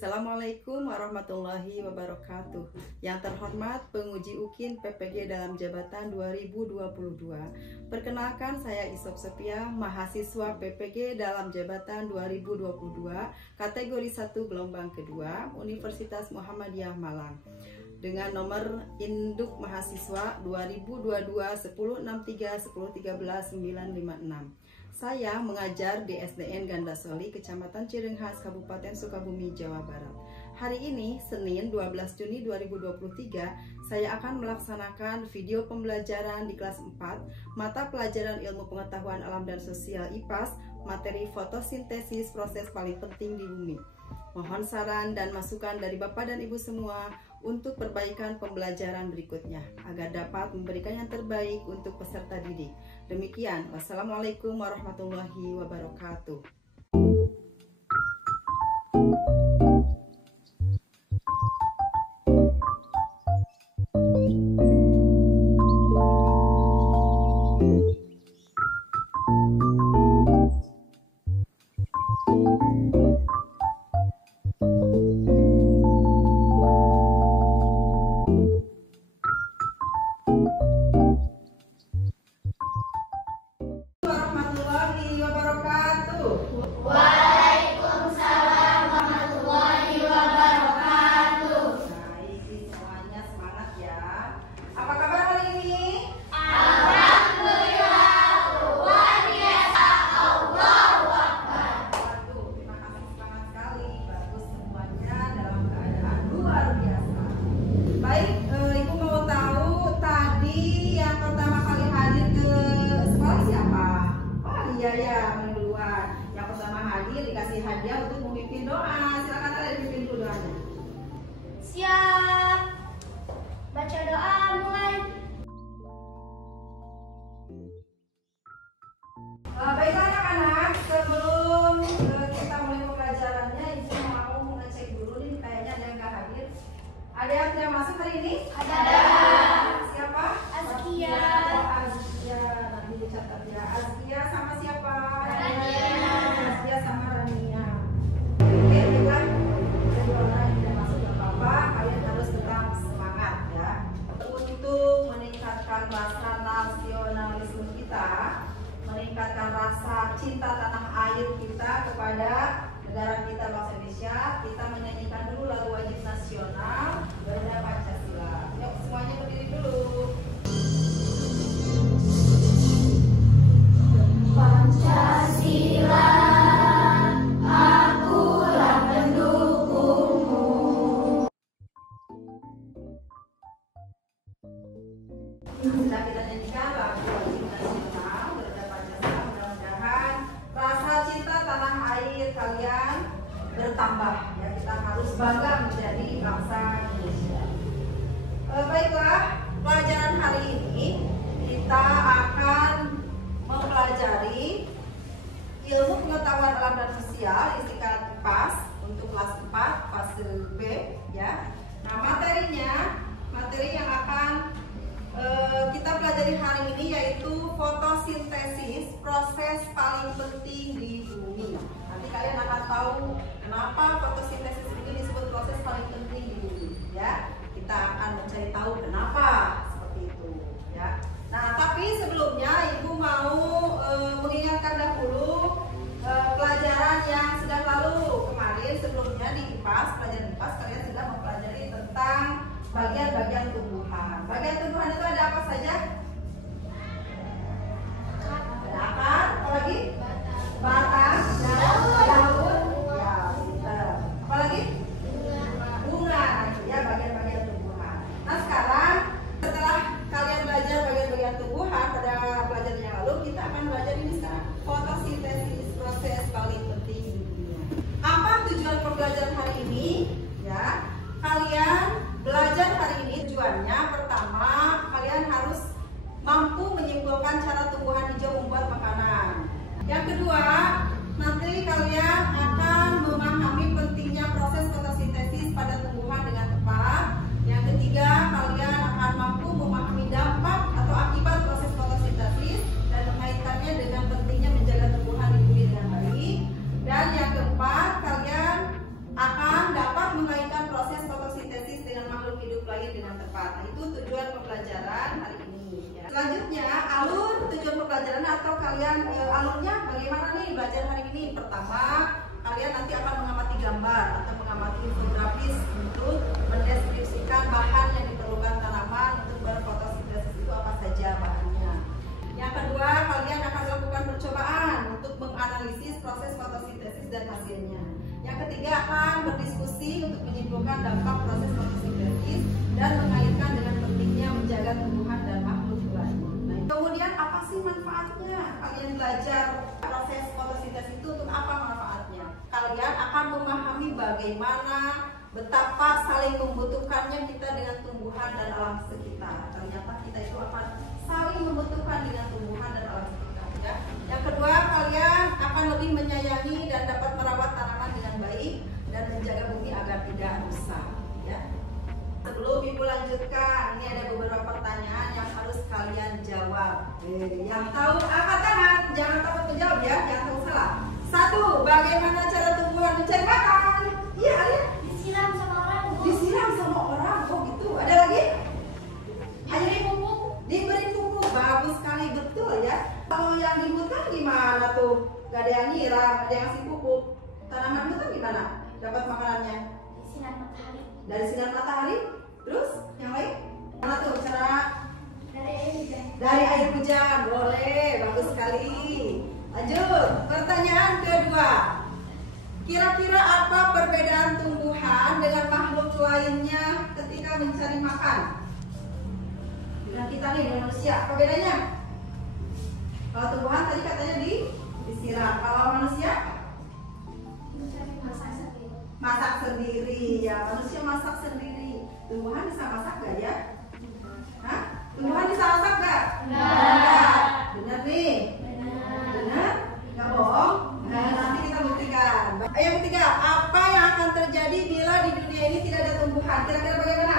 Assalamualaikum warahmatullahi wabarakatuh. Yang terhormat penguji UKIN PPG dalam jabatan 2022. Perkenalkan, saya Isop Sepia, mahasiswa PPG dalam jabatan 2022, kategori 1 gelombang kedua, Universitas Muhammadiyah Malang. Dengan nomor induk mahasiswa 2022 1063 1013 956. Saya mengajar di SDN Gandasoli, Kecamatan Cirenghas, Kabupaten Sukabumi, Jawa Barat. Hari ini, Senin 12 Juni 2023, saya akan melaksanakan video pembelajaran di kelas 4, mata pelajaran Ilmu Pengetahuan Alam dan Sosial IPAS, materi fotosintesis proses paling penting di bumi. Mohon saran dan masukan dari Bapak dan Ibu semua untuk perbaikan pembelajaran berikutnya agar dapat memberikan yang terbaik untuk peserta didik. Demikian, wassalamualaikum warahmatullahi wabarakatuh. Yang pertama hadir dikasih hadiah untuk memimpin doa. Silakan kalian pimpin dulu doanya. Siap. Baca doa mulai. Baiklah anak-anak, sebelum kita mulai pembelajarannya, Ibu mau ngecek dulu nih, kayaknya ada yang nggak hadir. Ada yang tidak masuk hari ini? Ada. Siapa? Azkia. Azkia, nanti dicatat ya. Azkia sama siapa? Rania. Azkia sama Rania. Oke, baiklah. Jadi orang yang tidak masuk nggak apa-apa, kalian harus tetap semangat ya. Untuk meningkatkan rasa nasionalisme kita, meningkatkan rasa cinta tanah air kita kepada negara kita, bangsa Indonesia, kita menyanyikan dulu lagu wajib nasional Bendera Pancasila. Yuk semuanya berdiri dulu. Pancasila, akulah pendukungmu. Sudah kita nyanyikan lagu wajib nasional Bendera Pancasila. Mudah-mudahan rasa cinta tanah air kalian bertambah ya, kita harus bangga menjadi bangsa Indonesia. Baiklah, pelajaran hari ini kita akan mempelajari ilmu pengetahuan alam dan sosial, disingkat IPAS, untuk kelas 4 fase B ya. Nah, materi yang akan kita pelajari hari ini yaitu fotosintesis, proses paling penting di bumi. Nanti kalian akan tahu kenapa fotosintesis ini disebut proses paling penting di bumi ya. Kita akan mencari tahu kenapa seperti itu ya. Nah, tapi sebelumnya Ibu mau mengingatkan dahulu pelajaran yang sudah lalu. Kemarin sebelumnya di IPAS, pelajaran IPAS kalian sudah mempelajari tentang bagian-bagian tumbuhan. Bagian tumbuhan itu ada apa saja? Ada akar, apa lagi? Batang, daun, ya, pinter. Apa lagi? Bunga, ya, bagian-bagian tumbuhan. Nah, sekarang setelah kalian belajar bagian-bagian tumbuhan pada pelajaran yang lalu, kita akan belajar ini sekarang, fotosintesis, proses paling penting di dunia. Apa tujuan pembelajaran hari ini? Ya, kalian belajar hari ini tujuannya pertama, kalian harus mengaitkan proses fotosintesis dengan makhluk hidup lain dengan tepat. Nah, itu tujuan pembelajaran hari ini. Ya. Selanjutnya, alur tujuan pembelajaran atau kalian alurnya bagaimana nih belajar hari ini? Pertama, kalian nanti akan mengamati gambar atau mengamati infografis untuk mendeskripsikan bahan yang diperlukan tanaman untuk berfotosintesis itu apa saja bahannya. Yang kedua, kalian akan melakukan percobaan untuk menganalisis proses fotosintesis dan hasilnya. Yang ketiga, akan berdiskusi untuk menyimpulkan dampak proses fotosintesis dan mengaitkan dengan pentingnya menjaga tumbuhan dan makhluk lain. Nah, kemudian apa sih manfaatnya? Kalian belajar proses fotosintesis itu untuk apa manfaatnya? Kalian akan memahami bagaimana betapa saling membutuhkannya kita dengan tumbuhan dan alam sekitar. Ternyata kita itu akan saling membutuhkan dengan tumbuhan dan alam sekitar. Ya. Yang kedua, kalian akan lebih menyayangi dan dapat merawat tanaman dengan baik dan menjaga bumi agar tidak rusak. Ya. Sebelum Ibu lanjutkan, ini ada beberapa pertanyaan yang harus kalian jawab. Yang tahu angkat tangan, jangan takut menjawab ya, jangan tahu salah. 1. Bagaimana cara tumbuhan mencari makan? Iya, Alia. Disiram sama orang. Disiram sama orang. Oh gitu. Ada lagi? Diberi pupuk. Diberi pupuk. Bagus sekali, betul ya. Kalau yang di hutan gimana tuh? Gak ada yang nyiram, ada yang ngasih pupuk. Tanaman hutan gimana? Dapat makanannya? Sinar matahari. Dari sinar matahari. Terus yang lain? Mana tuh cara? Dari air hujan. Dari air hujan. Boleh, bagus sekali. Lanjut, pertanyaan kedua. Kira-kira apa perbedaan tumbuhan dengan makhluk lainnya ketika mencari makan? Dengan kita nih, dengan manusia, apa bedanya? Kalau tumbuhan tadi katanya disiram. Kalau manusia? Mencari masak sendiri. Masak sendiri, ya. Manusia masak sendiri. Tumbuhan bisa masak gak ya? Hah? Tumbuhan bisa masak gak? Enggak. Benar nih? Benar? Gak bohong? Nah, nanti kita buktikan. Yang ketiga, apa yang akan terjadi bila di dunia ini tidak ada tumbuhan? Kira-kira bagaimana?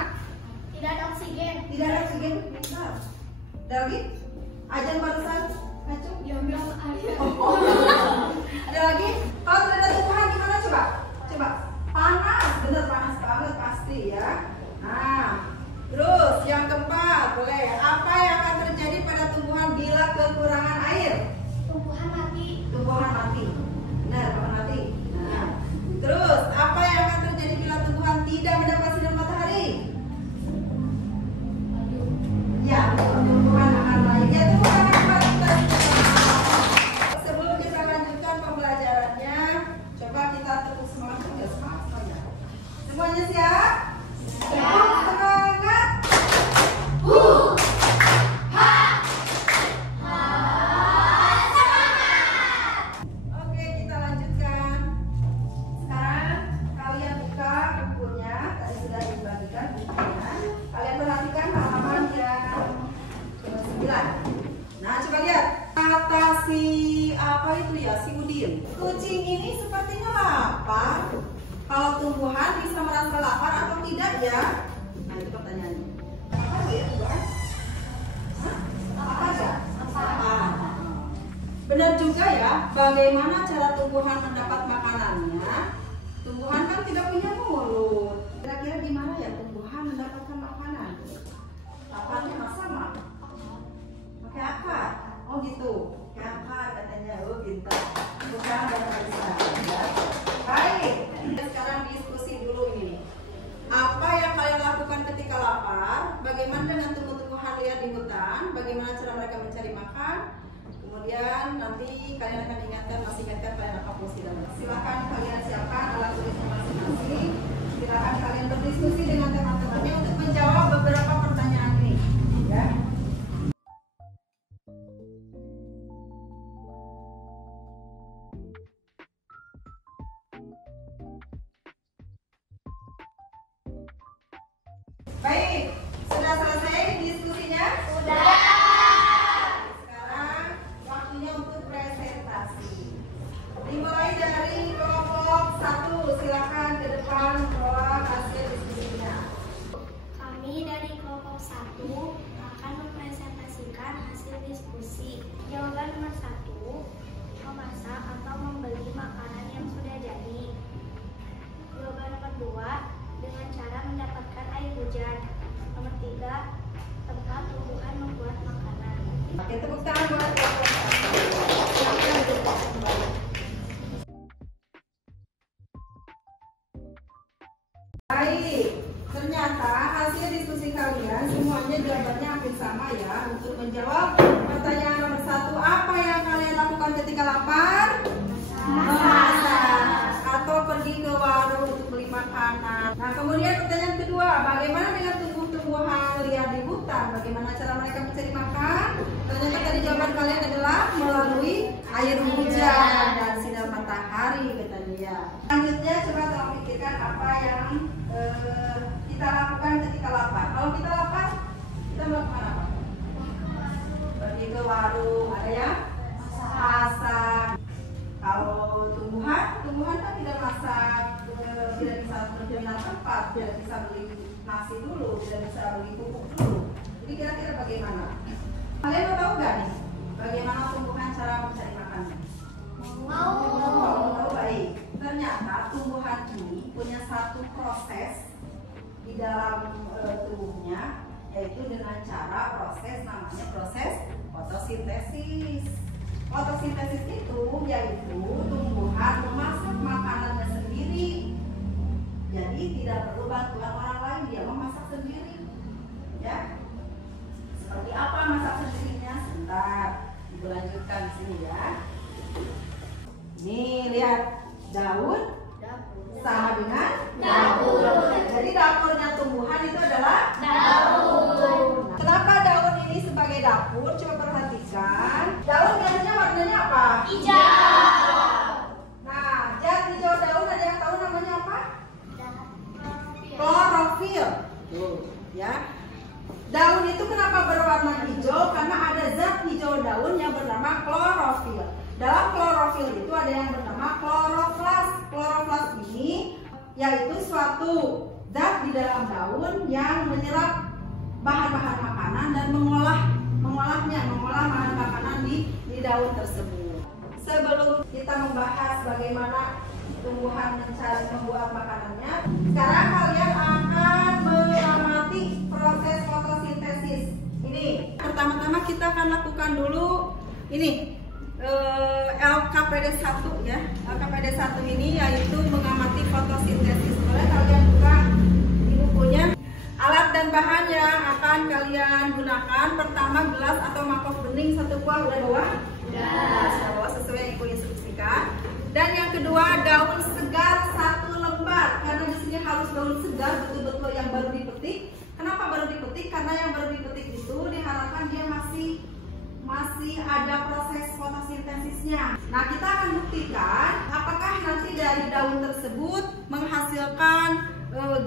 Tidak ada oksigen. Tidak ada oksigen? Benar. Ada lagi? Ajan barusan? Acung? Belum ada. Ada lagi? Kalau tidak ada tumbuhan gimana coba? Coba. Panas, bener panas banget pasti ya. Nah, terus yang keempat, boleh. Apa yang akan terjadi pada tumbuhan bila kekurangan air? Tumbuhan mati. Tumbuhan mati. Benar, tumbuhan mati. Nah, terus apa yang akan terjadi bila tumbuhan tidak mendapat sinar matahari? Ya, tumbuhan akan mati. Ya, tumbuhan akan mati. Sebelum kita lanjutkan pembelajarannya, coba kita tepuk semangat ya, semangat. Semuanya siap? Siap. Semangat. Oke, kita lanjutkan. Sekarang kalian buka bukunya. Tadi sudah dibagikan bukunya. Kalian perhatikan halaman yang 9. Nah, coba lihat. Kata si apa itu ya? Si Udin. Kucing ini sepertinya lapar. Kalau tumbuhan bisa merasa lapar atau tidak ya? Nah, itu pertanyaannya. Apa ya, bukan? Hah? Apa ya? Apa? Benar juga ya, bagaimana cara tumbuhan mendapat makanannya? Tumbuhan kan tidak punya mulut. Kira-kira gimana ya tumbuhan mendapatkan makanan? Laparnya sama. Pakai akar. Oh gitu. Pakai akar katanya. Oh pintar. Bukan bahasa bisa. Ya. Baik. Sekarang diskusi dulu ini. Apa yang kalian lakukan ketika lapar? Bagaimana dengan tumbuh-tumbuhan liar di hutan? Bagaimana cara mereka mencari makan? Kemudian nanti kalian akan masih ingatkan kalian apa fungsi dan silakan kalian siapkan alat tulisnya masing-masing. Silakan kalian berdiskusi dengan teman-temannya untuk menjawab beberapa pertanyaan ini. Ya. Baik, sudah selesai diskusinya? Sudah. Sekarang waktunya untuk presentasi. Dimulai dari kelompok 1, silakan ke depan membawa hasil diskusinya. Kami dari kelompok 1 akan mempresentasikan hasil diskusi. Jawaban nomor 1, memasak atau membeli makanan yang sudah jadi. Jawaban nomor 2, dengan cara mendapatkan air hujan. Nomor 3, tempat tumbuhan membuat makanan. Oke, tepuk tangan buat baik, ternyata hasil diskusi kalian semuanya jawabannya hampir sama ya. Untuk menjawab pertanyaan nomor 1, apa yang kalian lakukan ketika lapar? Memasak atau pergi ke warung untuk beli makanan. Nah, kemudian pertanyaan kedua, bagaimana dengan tumbuh-tumbuhan liar di hutan? Bagaimana cara mereka mencari makan? Ternyata tadi jawaban kalian adalah melalui air hujan dan sinar matahari, kata dia. Selanjutnya coba tolong pikirkan apa yang kita lakukan ketika lapar. Kalau kita lapar, kita melakukan apa? Pergi ke warung, ada ya? Masak. Kalau tumbuhan kan tidak masak, tidak bisa berjalan tempat, tidak bisa beli nasi dulu, tidak bisa beli pupuk dulu. Jadi kira-kira bagaimana? Kalian mau tahu nggak nih? Bagaimana tumbuhan cara mencari makannya? Mau tahu? Baik. Ternyata tumbuhan ini punya satu proses di dalam tubuhnya, yaitu dengan cara proses namanya proses fotosintesis. Fotosintesis itu yaitu tumbuhan memasak makanannya sendiri. Jadi tidak perlu bantuan orang lain, dia memasak sendiri. Ya. Seperti apa masak sendirinya? Sebentar, Ibu lanjutkan di sini ya. Nih lihat, daun sama dengan dapur. Jadi dapurnya tumbuhan itu adalah daun. Nah, kenapa daun ini sebagai dapur? Coba perhatikan. Daun biasanya warnanya apa? Hijau. Nah, zat hijau daun ada yang tahu namanya apa? Klorofil. Tuh, ya. Daun itu kenapa berwarna hijau? Karena ada zat hijau daun yang bernama klorofil. Dalam klorofil itu ada yang bernama kloroplas. Kloroplas ini yaitu suatu zat di dalam daun yang menyerap bahan-bahan makanan dan mengolah bahan makanan di daun tersebut. Sebelum kita membahas bagaimana tumbuhan mencari membuat makanannya, sekarang kalian akan mengamati proses fotosintesis. Ini pertama-tama kita akan lakukan dulu ini LKPD 1 ya. LKPD 1 ini yaitu mengamati fotosintesis. Boleh kalian buka di bukunya. Alat dan bahan yang akan kalian gunakan, pertama gelas atau mangkok bening 1 buah, udah bawa? Sudah bawa sesuai yang Ibu instruksikan. Dan yang kedua daun segar 1 lembar. Karena di sini harus daun segar betul-betul yang baru dipetik. Kenapa baru dipetik? Karena yang baru dipetik itu diharapkan dia masih ada proses fotosintesisnya. Nah, kita akan buktikan apakah nanti dari daun tersebut menghasilkan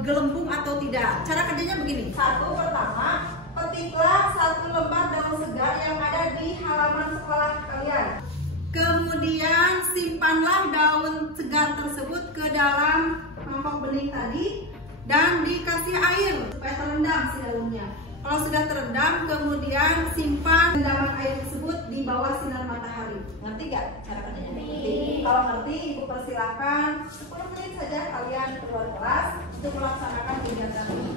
gelembung atau tidak. Cara kerjanya begini. Pertama, petiklah 1 lembar daun segar yang ada di halaman sekolah kalian. Kemudian simpanlah daun segar tersebut ke dalam mangkok bening tadi dan dikasih air supaya terendam si daunnya. Kalau sudah terendam, kemudian simpan rendaman air tersebut di bawah sinar matahari. Ngerti gak cara kerjanya? Ngerti. Kalau ngerti, Ibu persilahkan 10 menit saja kalian keluar kelas untuk melaksanakan kegiatan ini.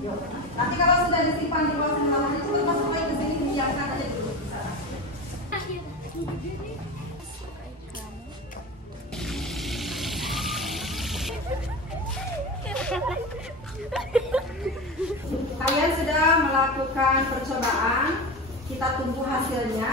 Yuk. Nanti kalau sudah disimpan di bawah sinar matahari, coba masuk lagi ke sini, diamkan aja dulu di sana. Kalian sudah melakukan percobaan, kita tunggu hasilnya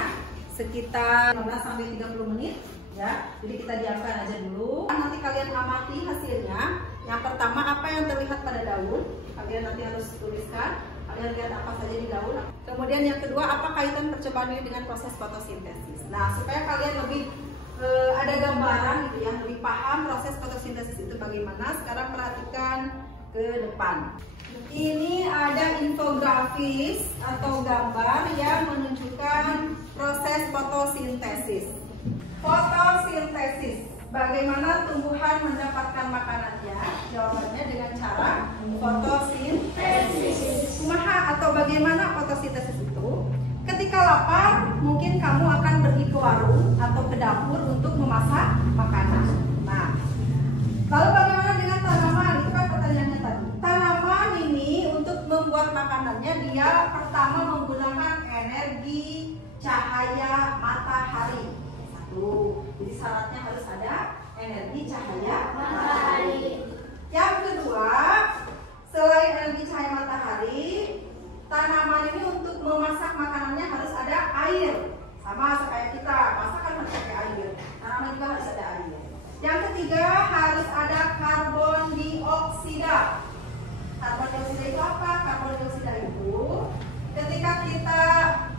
sekitar 15-30 menit ya. Jadi kita diamkan aja dulu. Nanti kalian amati hasilnya. Yang pertama, apa yang terlihat pada daun, kalian nanti harus tuliskan. Kalian lihat apa saja di daun. Kemudian yang kedua, apa kaitan percobaan ini dengan proses fotosintesis. Nah, supaya kalian lebih ada gambaran gitu ya, lebih paham proses fotosintesis itu bagaimana. Sekarang perhatikan ke depan. Ini ada infografis atau gambar yang menunjukkan proses fotosintesis. Fotosintesis, bagaimana tumbuhan mendapatkan makanannya? Jawabannya dengan cara fotosintesis. Kumaha atau bagaimana fotosintesis itu? Ketika lapar, mungkin kamu akan pergi ke warung atau ke dapur untuk memasak makanan. Nah, lalu bagaimana dengan tanaman? Itu kan pertanyaannya tadi. dia pertama menggunakan energi cahaya matahari. Satu. Jadi syaratnya harus ada energi cahaya matahari. Yang kedua, selain energi cahaya matahari, tanaman ini untuk memasak makanannya harus ada air. Sama kayak kita, masakan harus pakai air. Tanaman juga harus ada air. Yang ketiga, harus ada karbon dioksida. Karbon dioksida itu apa? Karbon dioksida itu ketika kita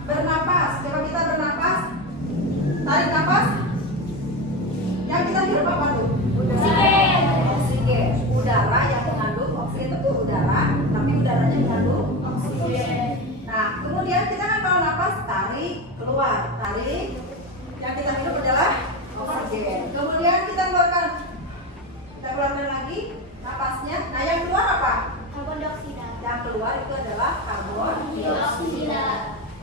bernapas, coba kita bernapas, tarik napas, yang kita hirup apa tuh? Oksigen. Oksigen. Udara yang mengandung oksigen itu udara, tapi udaranya mengandung oksigen. Nah, kemudian kita kan kalau napas tarik keluar, tarik, yang kita hirup adalah oksigen. Kemudian kita keluarkan lagi napasnya. Nah, yang keluar apa? Karbon dioksida. Yang keluar itu adalah karbon dioksida.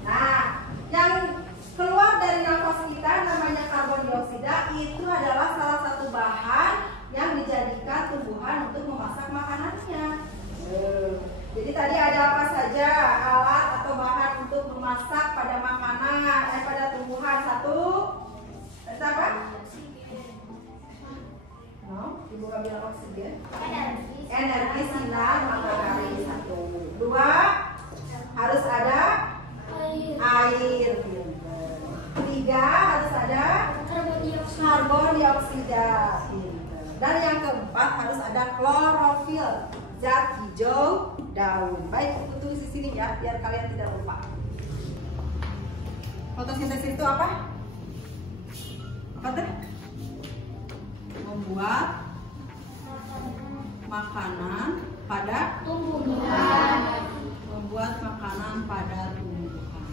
Nah, yang keluar dari nafas kita namanya karbon dioksida, itu adalah salah satu bahan yang dijadikan tumbuhan untuk memasak makanannya. Jadi tadi ada apa saja alat atau bahan untuk memasak pada makanan, pada tumbuhan? Satu, apa? No, ibu gak bilang oksigen. Energi sinar matahari. Satu. Dua, harus ada air. Tiga, harus ada karbon dioksida. Dan yang keempat, harus ada klorofil, zat hijau daun. Baik, aku tulis di sini ya, biar kalian tidak lupa. Fotosintesis itu apa? Apa tuh? Membuat makanan pada tumbuhan. Membuat makanan pada tumbuhan.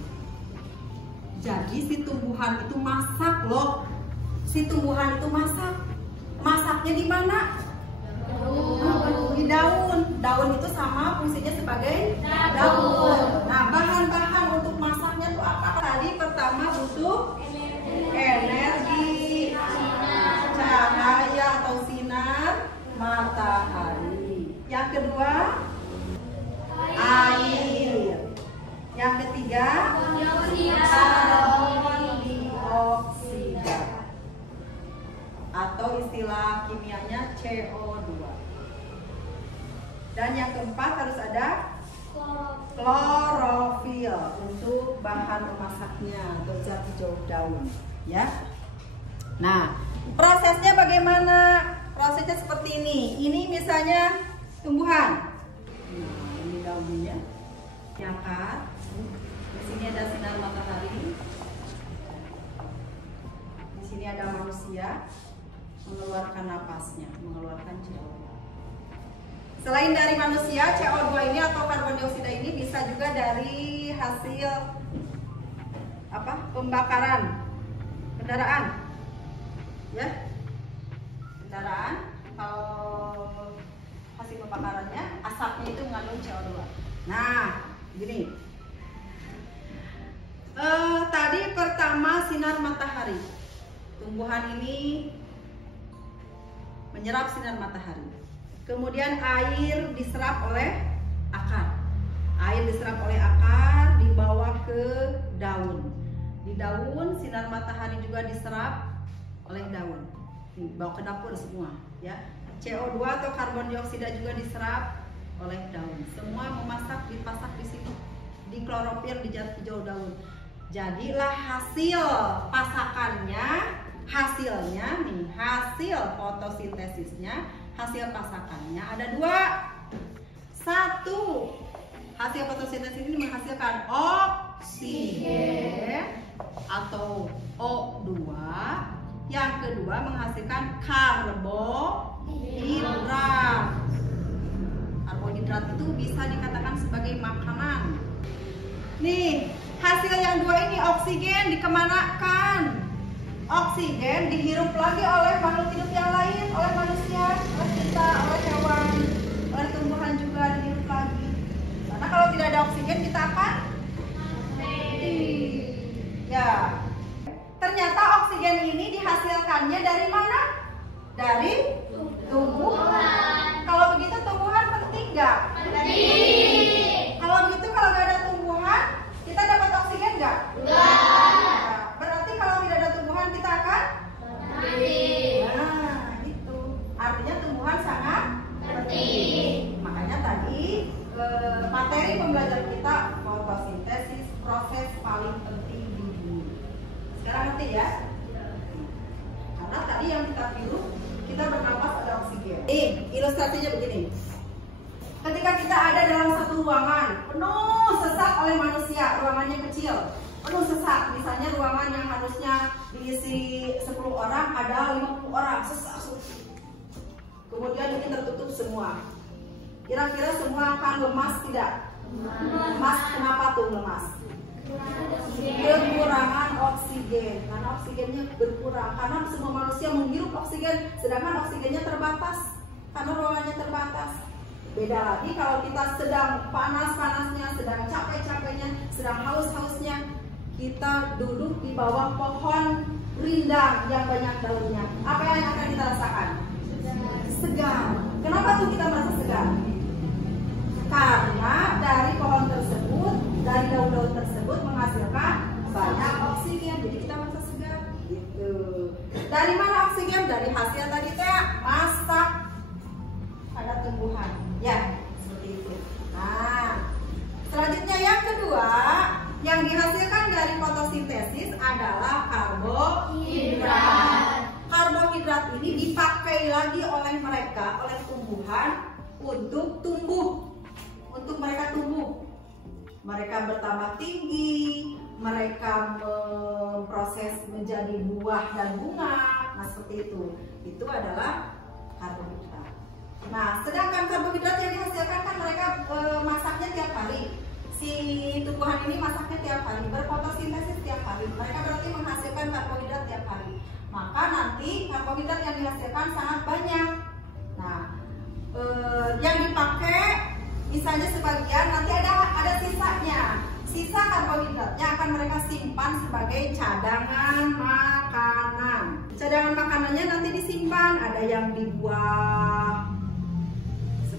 Jadi si tumbuhan itu masak loh. Si tumbuhan itu masak. Masaknya di mana? Di daun. Daun itu sama fungsinya sebagai daun. Nah, bahan-bahan untuk masaknya itu apa? Tadi pertama butuh energi cahaya atau sinar matahari. Yang kedua, air. Yang ketiga, karbon dioksida atau istilah kimianya CO2. Dan yang keempat harus ada klorofil untuk bahan memasaknya atau zat hijau daun, ya. Nah, prosesnya bagaimana? Prosesnya seperti ini. Ini misalnya tumbuhan. Nah, ini daunnya. Diangkat. Di sini ada sinar matahari. Di sini ada manusia mengeluarkan napasnya, mengeluarkan CO2. Selain dari manusia, CO2 ini atau karbon dioksida ini bisa juga dari hasil apa? Pembakaran kendaraan. Ya. Kendaraan kalau hasil pembakarannya asapnya itu mengandung CO2. Nah, gini. Tadi pertama sinar matahari. Tumbuhan ini menyerap sinar matahari. Kemudian air diserap oleh akar. Air diserap oleh akar dibawa ke daun. Di daun sinar matahari juga diserap oleh daun. Dibawa ke dapur semua, ya. CO2 atau karbon dioksida juga diserap oleh daun. Semua memasak dipasak di sini. Di klorofil, di zat hijau daun. Jadilah hasil pasakannya, hasilnya nih, hasil fotosintesisnya, hasil pasakannya ada dua. Satu, hasil fotosintesis ini menghasilkan oksigen atau O2. Yang kedua menghasilkan karbohidrat. Karbohidrat itu bisa dikatakan sebagai makanan. Nih, hasil yang dua ini oksigen dikemanakan? Oksigen dihirup lagi oleh makhluk hidup yang lain, oleh manusia, oleh kita, oleh hewan, oleh tumbuhan juga dihirup lagi. Karena kalau tidak ada oksigen kita akan mati. Ya. Ternyata oksigen ini dihasilkannya dari mana? Dari tumbuhan. Kalau begitu tumbuhan penting nggak? Penting. Kalau begitu kalau nggak ada tumbuhan materi pembelajaran kita fotosintesis, proses paling penting di bumi. Sekarang ngerti ya? Karena tadi yang kita hirup, kita bernapas ada oksigen. Ilustrasinya begini. Ketika kita ada dalam satu ruangan penuh sesak oleh manusia, ruangannya kecil, penuh sesak. Misalnya ruangan yang harusnya diisi 10 orang, ada 50 orang, sesak. Kemudian ini tertutup semua. Kira-kira semua akan lemas tidak? Lemas. Kenapa tuh lemas? Kekurangan oksigen. Karena oksigennya berkurang. Karena semua manusia menghirup oksigen, sedangkan oksigennya terbatas. Karena ruangannya terbatas. Beda lagi kalau kita sedang panas-panasnya, sedang capek-capeknya, sedang haus-hausnya, kita duduk di bawah pohon rindang yang banyak daunnya. Apa yang akan kita rasakan? Segar. Kenapa tuh kita merasa segar? Karena dari pohon tersebut, dari daun-daun tersebut menghasilkan banyak oksigen, jadi kita merasa segar. Gitu. Dari mana oksigen? Dari hasil tadi teh masak pada tumbuhan. Ya, seperti itu. Nah, selanjutnya yang kedua, yang dihasilkan dari fotosintesis adalah karbohidrat. Karbohidrat ini dipakai lagi oleh mereka, oleh tumbuhan untuk tumbuh, untuk mereka tumbuh. Mereka bertambah tinggi, mereka memproses menjadi buah dan bunga. Nah, seperti itu. Itu adalah karbohidrat. Nah, sedangkan karbohidrat yang dihasilkan kan mereka masaknya tiap hari. Si tumbuhan ini masaknya tiap hari, berfotosintesis tiap hari. Mereka berarti menghasilkan karbohidrat tiap hari. Maka nanti karbohidrat yang dihasilkan sangat banyak. Nah, yang dipakai misalnya sebagian, nanti ada sisanya. Sisa karbohidratnya akan mereka simpan sebagai cadangan makanan. Cadangan makanannya nanti disimpan, ada yang di buah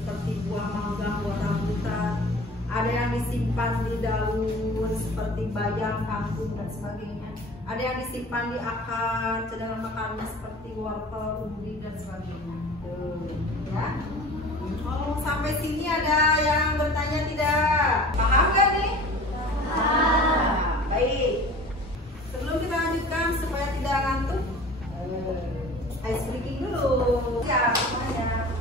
seperti buah mangga, buah rambutan, ada yang disimpan di daun seperti bayam, kangkung dan sebagainya. Ada yang disimpan di akar, cadangan makanannya seperti wortel, ubi dan sebagainya. Ya. Oh, sampai sini ada yang bertanya tidak? Paham gak nih? Paham. Baik. Sebelum kita lanjutkan supaya tidak ngantuk, ice breaking dulu. Ya, semuanya.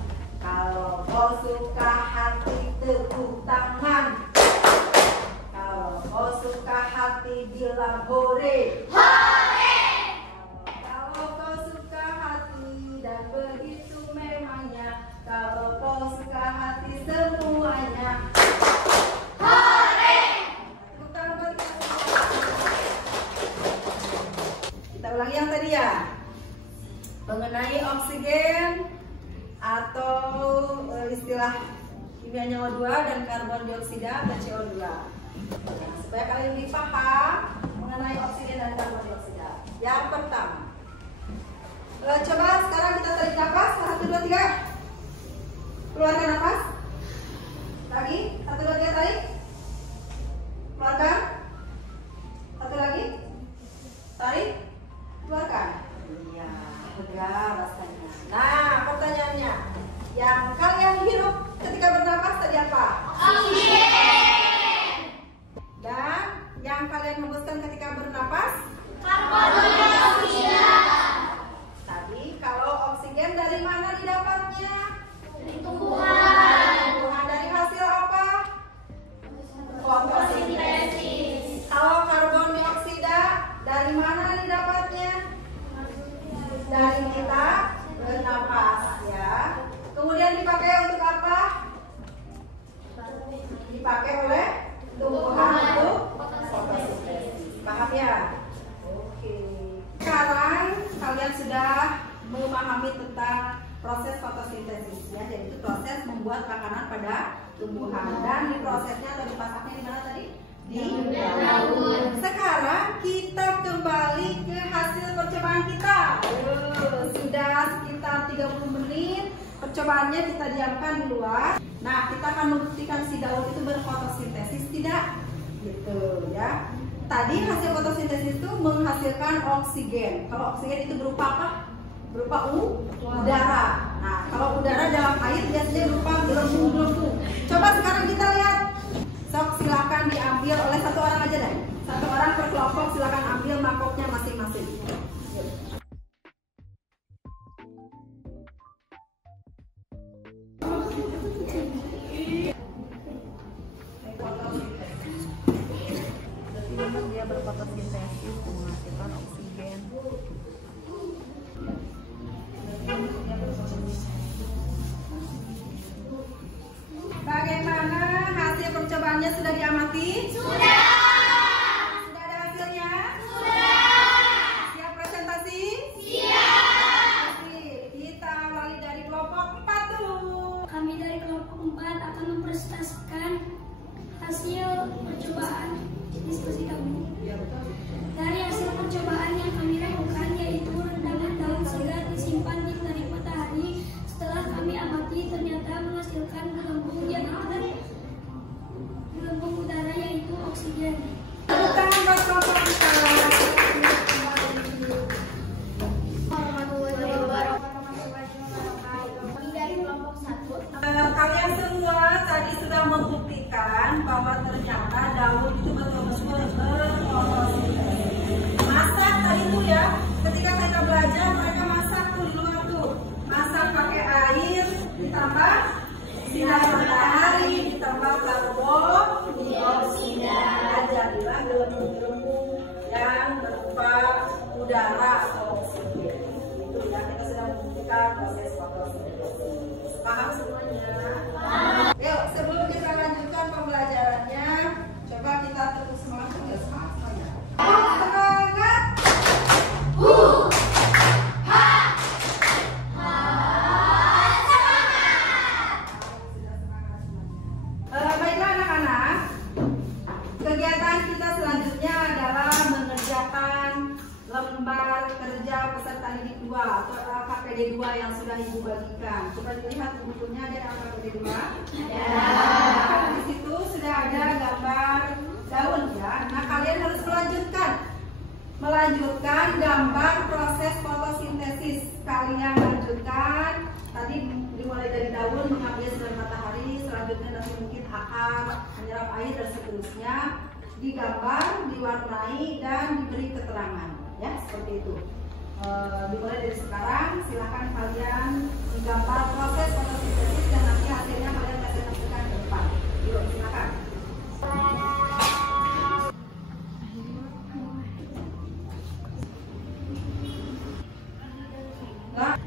Kalau kau suka hati tepuk tangan. Kalau kau suka hati bilang hore. Hore. Kalau kau suka hati dan begitu memangnya. Kalau kau suka hati semuanya. Hore. Tepuk tangan buat kita. Kita ulangi yang tadi ya. Mengenai oksigen atau istilah kimianya O2 dan karbon dioksida dan CO2. Nah, supaya kalian lebih paham mengenai oksigen dan karbon dioksida. Yang pertama, coba sekarang kita tarik nafas. 1, 2, 3. Keluarkan nafas. Lagi. 1, 2, 3 tarik. Keluarkan. 1 lagi. Tarik. Keluarkan. Iya, lega rasanya. Nah, pertanyaannya, yang kalian hirup ketika bernapas tadi apa? Oksigen. Dan yang kalian hembuskan ketika bernapas? Karbon dioksida. Tadi kalau oksigen dari mana didapatnya? Dari tumbuhan. Tumbuhan dari hasil apa? Fotosintesis. Kalau karbon dioksida dari mana didapatnya? Dari kita bernapas ya. Kemudian dipakai untuk apa? Dipakai oleh tumbuhan untuk fotosintesis. Paham ya? Oke. Sekarang kalian sudah memahami tentang proses fotosintesis ya, yaitu proses membuat makanan pada tumbuhan. Dan di prosesnya atau dipasaknya di mana tadi? Di daun. Sekarang kita kembali ke hasil percobaan kita. Sudah sekitar 30 menit percobaannya kita diamkan di luar. Nah, kita akan membuktikan si daun itu berfotosintesis tidak, gitu ya. Tadi hasil fotosintesis itu menghasilkan oksigen. Kalau oksigen itu berupa apa? Berupa udara. Nah, kalau udara dalam air biasanya berupa gelembung-gelembung. Coba sekarang kita silakan ambil mangkoknya masing-masing. Dia berfotosintesis menghasilkan oksigen. Bagaimana hasil percobaannya, sudah diamati? Sudah. Sudah ada hasilnya? Sudah. Siap presentasi? Siap. Kita awali dari kelompok 4 dulu. Kami dari kelompok 4 akan mempresentasikan hasil percobaan diskusi kami. Dari hasil percobaan yang kami lakukan, yaitu rendaman daun segar disimpan di terik matahari. Setelah kami amati, ternyata menghasilkan gelembung udara, yaitu oksigen. Bukan buat kelompok kita. Dari kelompok 1. Kalian semua tadi sudah membuktikan bahwa ternyata daun itu betul-betul berfotosintesis. Masak tadi tuh ya, ketika kita belajar mereka masak tuh di luar tuh. Masak pakai air, ditambah sinar matahari, ditambah karbon dioksida. Jadilah gelembung-gelembung yang berupa udara atau oksigen. Itu ya, kita sudah membuktikan proses fotosintesis. Paham semuanya? Yuk, sebelum kita lanjutkan pembelajarannya, coba kita terus semangat ya, semangat. Semangat. Baiklah anak-anak, kegiatan kita selanjutnya adalah mengerjakan lembar kerja peserta didik 2 atau KPD 2 yang sudah ibu bagikan. Coba dilihat bukunya, ada KPD 2. Di situ sudah ada gambar daun ya. Nah, kalian harus melanjutkan gambar proses fotosintesis. Kalian lanjutkan. Tadi dimulai dari daun mengambil sinar matahari, selanjutnya nanti mungkin akar menyerap air dan seterusnya. Digambar, diwarnai dan diberi keterangan. Ya, seperti itu. Dimulai dari sekarang, silakan kalian menggambar proses fotosintesis dan nanti hasilnya kalian presentasikan ke depan. Yuk, silakan. Nah.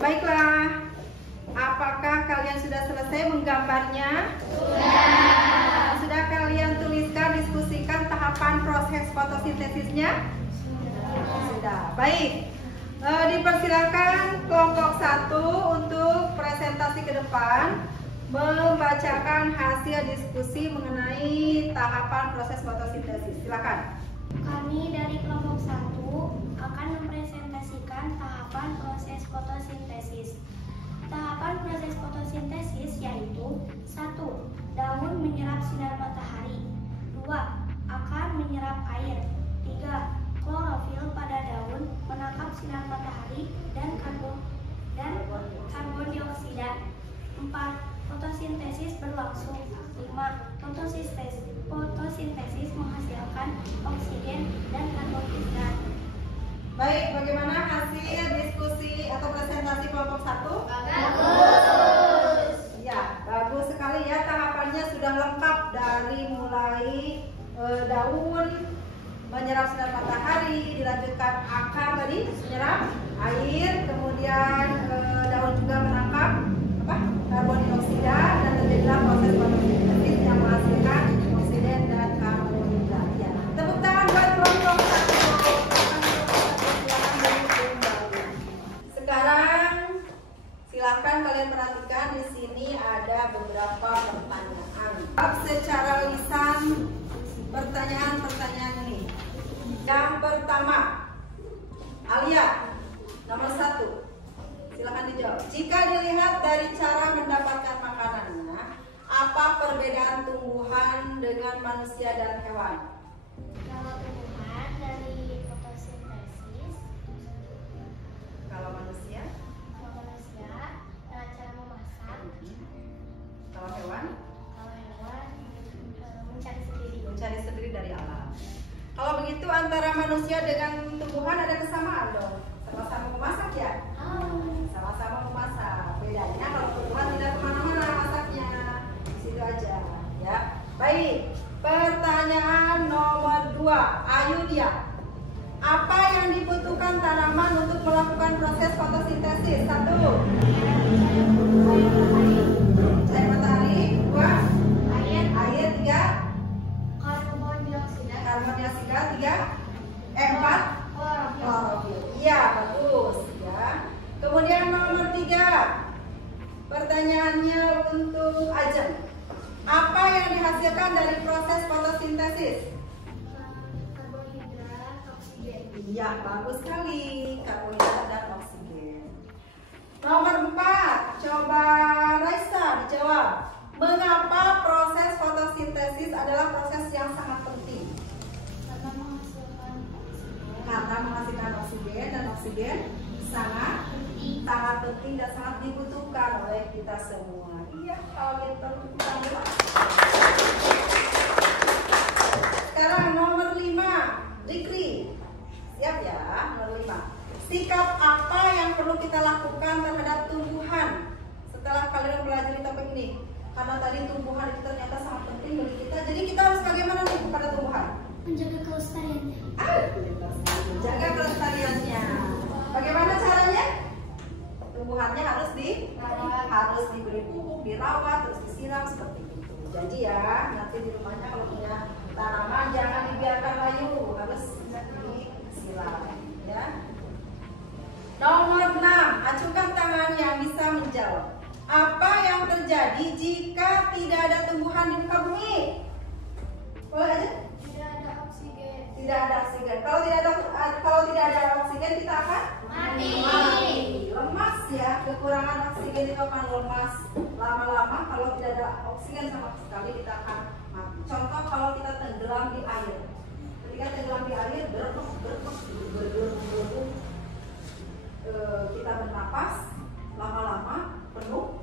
Baiklah, apakah kalian sudah selesai menggambarnya? Sudah. Sudah kalian tuliskan, diskusikan tahapan proses fotosintesisnya? Sudah. Baik, dipersilakan kelompok 1 untuk presentasi ke depan, membacakan hasil diskusi mengenai tahapan proses fotosintesis. Silakan. Kami dari kelompok 1 akan mempresentasikan tahapan proses fotosintesis. Tahapan proses fotosintesis yaitu 1. Daun menyerap sinar matahari. 2. Akar menyerap air. 3. Klorofil pada daun menangkap sinar matahari dan karbon dioksida. 4. Fotosintesis berlangsung. 5. Fotosintesis menghasilkan oksigen dan karbonhidrat. Baik, bagaimana hasil diskusi atau presentasi kelompok 1? Bagus. Ya, bagus sekali ya. Tahapannya sudah lengkap dari mulai daun menyerap sinar matahari, dilanjutkan akar tadi menyerap air, kemudian daun juga menangkap karbon dioksida dan terjadilah proses fotosintesis yang menghasilkan oksigen dan karbonhidrat. Ya. Tepuk tangan buat kelompok 1. Sekarang silakan kalian perhatikan, di sini ada beberapa pertanyaan. Secara lisan pertanyaan ini. Yang pertama, Alia, nomor 1. Silakan dijawab. Jika dilihat dari cara mendapatkan makanannya, apa perbedaan tumbuhan dengan manusia dan hewan? itu antara manusia dengan tumbuhan ada kesamaan dong. Sama-sama memasak ya? Sama-sama memasak. Bedanya kalau tumbuhan tidak kemana-mana masaknya, di situ aja ya. Baik, pertanyaan nomor 2, Ayu dia. Apa yang dibutuhkan tanaman untuk melakukan proses fotosintesis? 1. Cahaya matahari. 2. Air. 3. Karbon dioksida. 4. Klorofil. Iya, bagus ya. Kemudian nomor 3. Pertanyaannya untuk Ajeng. Apa yang dihasilkan dari proses fotosintesis? Karbohidrat, oksigen. Iya, bagus sekali. Karbohidrat dan oksigen. Nomor 4. Coba Raisa dijawab. Mengapa proses fotosintesis adalah proses yang sangat penting? Karena menghasilkan oksigen, dan oksigen sangat penting dan sangat dibutuhkan oleh kita semua. Iya, kalau kita butuhkan. Sekarang nomor 5, Rikri. Siap ya, nomor 5. Sikap apa yang perlu kita lakukan terhadap tumbuhan setelah kalian mempelajari topik ini? Karena tadi tumbuhan itu ternyata sangat penting bagi kita. Jadi kita harus bagaimana nih kepada tumbuhan? Menjaga kelestariannya. Jaga kelestariannya. Bagaimana caranya? Tumbuhannya harus diberi pupuk, dirawat, terus disiram seperti itu. Jadi ya, nanti di rumahnya kalau punya tanaman jangan dibiarkan layu, harus disiram ya. Nomor 6, acukan tangan yang bisa menjawab. Apa yang terjadi jika tidak ada tumbuhan di muka bumi? Boleh aja? Tidak ada oksigen. Tidak ada oksigen. Kalau tidak ada oksigen kita akan Mati. Lemas ya. Kekurangan oksigen itu akan lemas. Lama-lama kalau tidak ada oksigen sama sekali kita akan mati. Contoh kalau kita tenggelam di air. Ketika tenggelam di air bergelut-gelut, kita bernapas, lama-lama penuh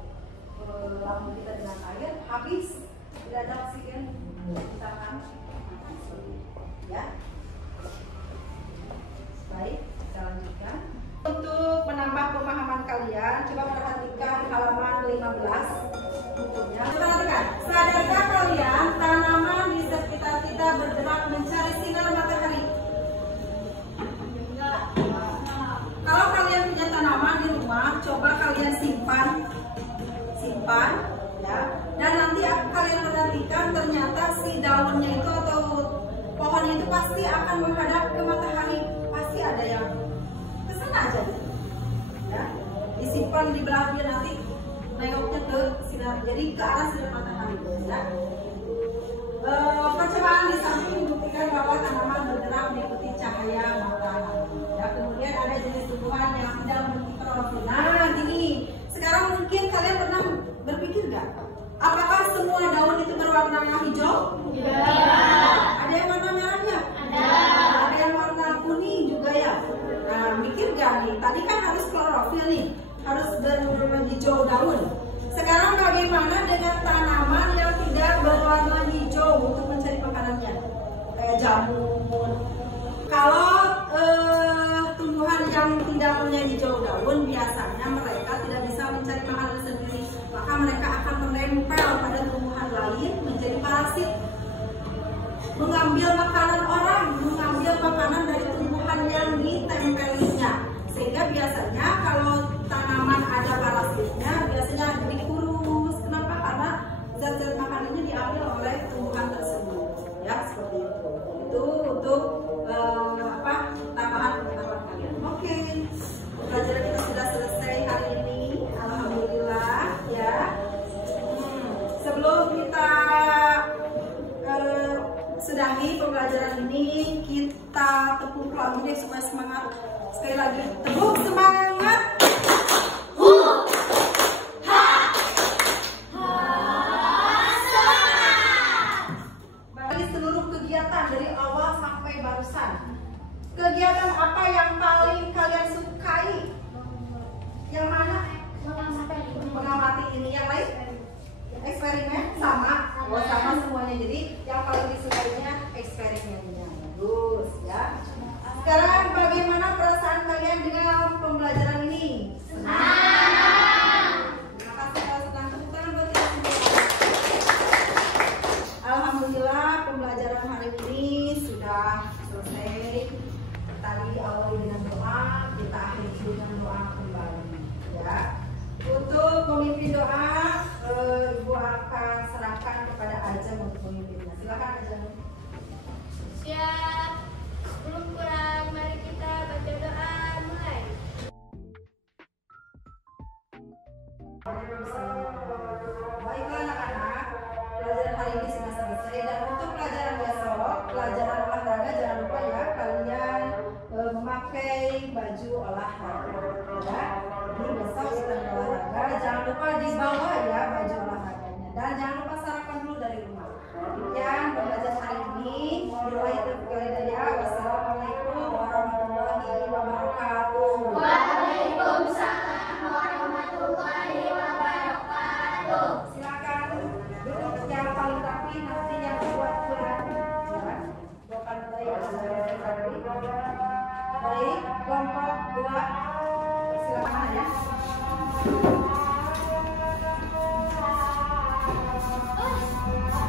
lambung kita dengan air, habis, tidak ada oksigen, kita akan mati ya. Baik, kita lanjutkan. Untuk menambah pemahaman kalian, coba perhatikan halaman 15 bukunya. Perhatikan, sadarkah kalian tanaman di sekitar kita bergerak mencari sinar matahari? Kalau kalian punya tanaman di rumah, coba kalian simpan ya. Dan nanti kalian perhatikan ternyata si daunnya itu atau pohonnya itu pasti akan menghadap ke matahari. Pasti ada yang kesana aja ya. Disimpan di belakangnya, nanti nengoknya ke sinar, jadi ke arah sinar matahari ya. Percobaan di samping membuktikan bahwa tanaman bergerak mengikuti cahaya matahari ya. Kemudian ada jenis tumbuhan yang tidak memiliki klorofil. Nah ini sekarang mungkin kalian pernah berpikir nggak, apakah semua daun itu berwarna hijau? Tidak. Ada yang warna merahnya? Ada yang warna kuning juga ya. Nah mikir nggak nih, tadi kan harus klorofil nih, harus berwarna hijau daun. Sekarang bagaimana dengan tanaman yang tidak berwarna hijau untuk mencari makanannya, kayak jamur? Kalau tumbuhan yang tidak punya hijau daun, biasanya mereka tidak bisa mencari makanan sendiri, maka mereka akan menempel pada tumbuhan lain menjadi parasit, mengambil makanan orang, mengambil makanan dari tumbuhan yang ditempelinya. Sehingga biasanya kalau tanaman ada parasitnya, biasanya jadi kurus. Kenapa? Karena zat-zat makanannya diambil oleh tumbuhan tersebut ya, seperti itu. Itu untuk tambahan pengetahuan kalian. Oke, pelajaran kita sudah selesai hari ini, alhamdulillah ya. Sebelum kita sudahi pembelajaran Baiklah anak-anak, pelajaran hari ini sudah selesai dan untuk pelajaran besok, pelajaran olahraga jangan lupa ya kalian memakai baju olahraga. Ya, ini besok sedang olahraga, jangan lupa dibawa ya baju olahraganya dan jangan lupa sarapan dulu dari rumah. Demikian pembelajaran hari ini. Wassalamualaikum warahmatullahi wabarakatuh. Waalaikumsalam warahmatullahi wabarakatuh. Silakan duduk yang paling rapi, nanti yang buat kurang ya. Bukan dari baik, kelompok 2 silakan ya. Oh.